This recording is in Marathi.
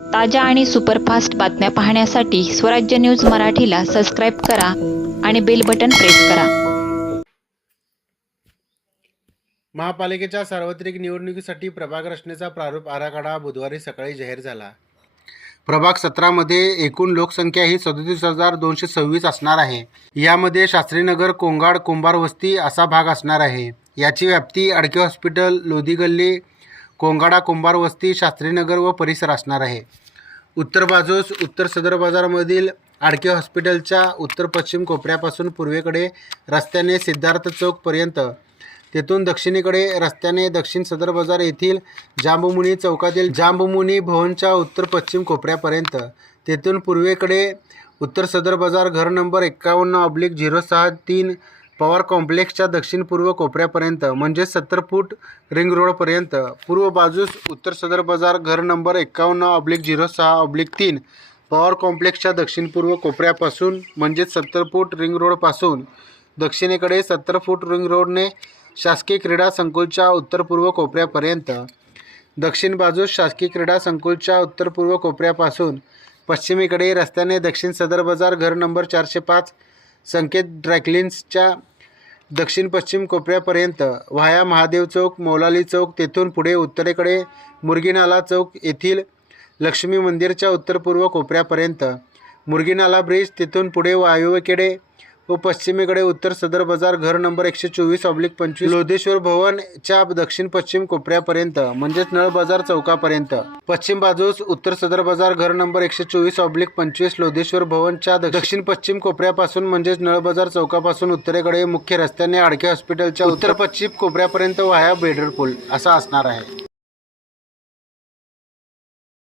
ताज्या आणि सुपरफास्ट बातम्या पाहण्यासाठी स्वराज्य न्यूज मराठीला सबस्क्राईब करा आणि बेल बटन प्रेस करा. महापालिकेच्या सार्वत्रिक निवडणुकीसाठी प्रभाग रचनेचा प्रारूप आराखडा बुधवारी सकाळी जाहीर झाला. प्रभाग सतरामध्ये एकूण लोकसंख्या ही सदतीस हजार दोनशे सव्वीस असणार आहे. यामध्ये शास्त्रीनगर कोंगाड कुंभार वस्ती असा भाग असणार आहे. याची व्याप्ती अडके हॉस्पिटल लोधी गल्ली कोंगाडा कुंभार वस्ती शास्त्रीनगर व परिसर असणार आहे. उत्तर बाजूस उत्तर सदर बाजारमधील आडके हॉस्पिटलच्या उत्तर पश्चिम कोपऱ्यापासून पूर्वेकडे रस्त्याने सिद्धार्थ चौकपर्यंत तेथून दक्षिणेकडे रस्त्याने दक्षिण सदर बाजार येथील जांबमुनी चौकातील जांबमुनी भवनच्या उत्तर पश्चिम कोपऱ्यापर्यंत तेथून पूर्वेकडे उत्तर सदर बाजार घर नंबर एक्कावन्न ऑब्लिक झिरो सहा तीन पवार कॉम्प्लेक्सच्या दक्षिण पूर्व कोपऱ्यापर्यंत म्हणजे सत्तर फूट रिंग रोडपर्यंत पूर्व बाजूस उत्तर सदर बाजार घर नंबर एक्कावन्न ऑब्लिक झिरो सहा ऑब्लिक तीन पॉवर कॉम्प्लेक्सच्या दक्षिण पूर्व कोपऱ्यापासून म्हणजेच सत्तर फूट रिंग रोडपासून दक्षिणेकडे सत्तर फूट रिंग रोडने शासकीय क्रीडा संकुलच्या उत्तर पूर्व कोपऱ्यापर्यंत दक्षिण बाजूस शासकीय क्रीडा संकुलच्या उत्तर पूर्व कोपऱ्यापासून पश्चिमेकडे रस्त्याने दक्षिण सदर बाजार घर नंबर चारशे पाच संकेत ड्रॅकलिन्सच्या दक्षिण पश्चिम कोपऱ्यापर्यंत व्हाया महादेव चौक मौलाली चौक तेथून पुढे उत्तरेकडे मुर्गीनाला चौक येथील लक्ष्मी मंदिरच्या उत्तरपूर्व कोपऱ्यापर्यंत मुर्गीनाला ब्रिज तिथून पुढे वायुव्येकडे व पश्चिमेकडे उत्तर सदर बाजार घर नंबर एकशे चोवीस ऑब्लिक पंचवीस लोधेश्वर भवनच्या दक्षिण पश्चिम कोपऱ्यापर्यंत म्हणजेच नळ बाजार चौकापर्यंत. पश्चिम बाजूस उत्तर सदर बाजार घर नंबर एकशे चोवीस ऑब्लिक पंचवीस लोधेश्वर भवनच्या दक्षिण पश्चिम कोपऱ्यापासून म्हणजेच नळ बाजार चौकापासून उत्तरेकडे मुख्य रस्त्याने आडके हॉस्पिटलच्या उत्तर पश्चिम कोपऱ्यापर्यंत वाया बेडर पूल असा असणार आहे.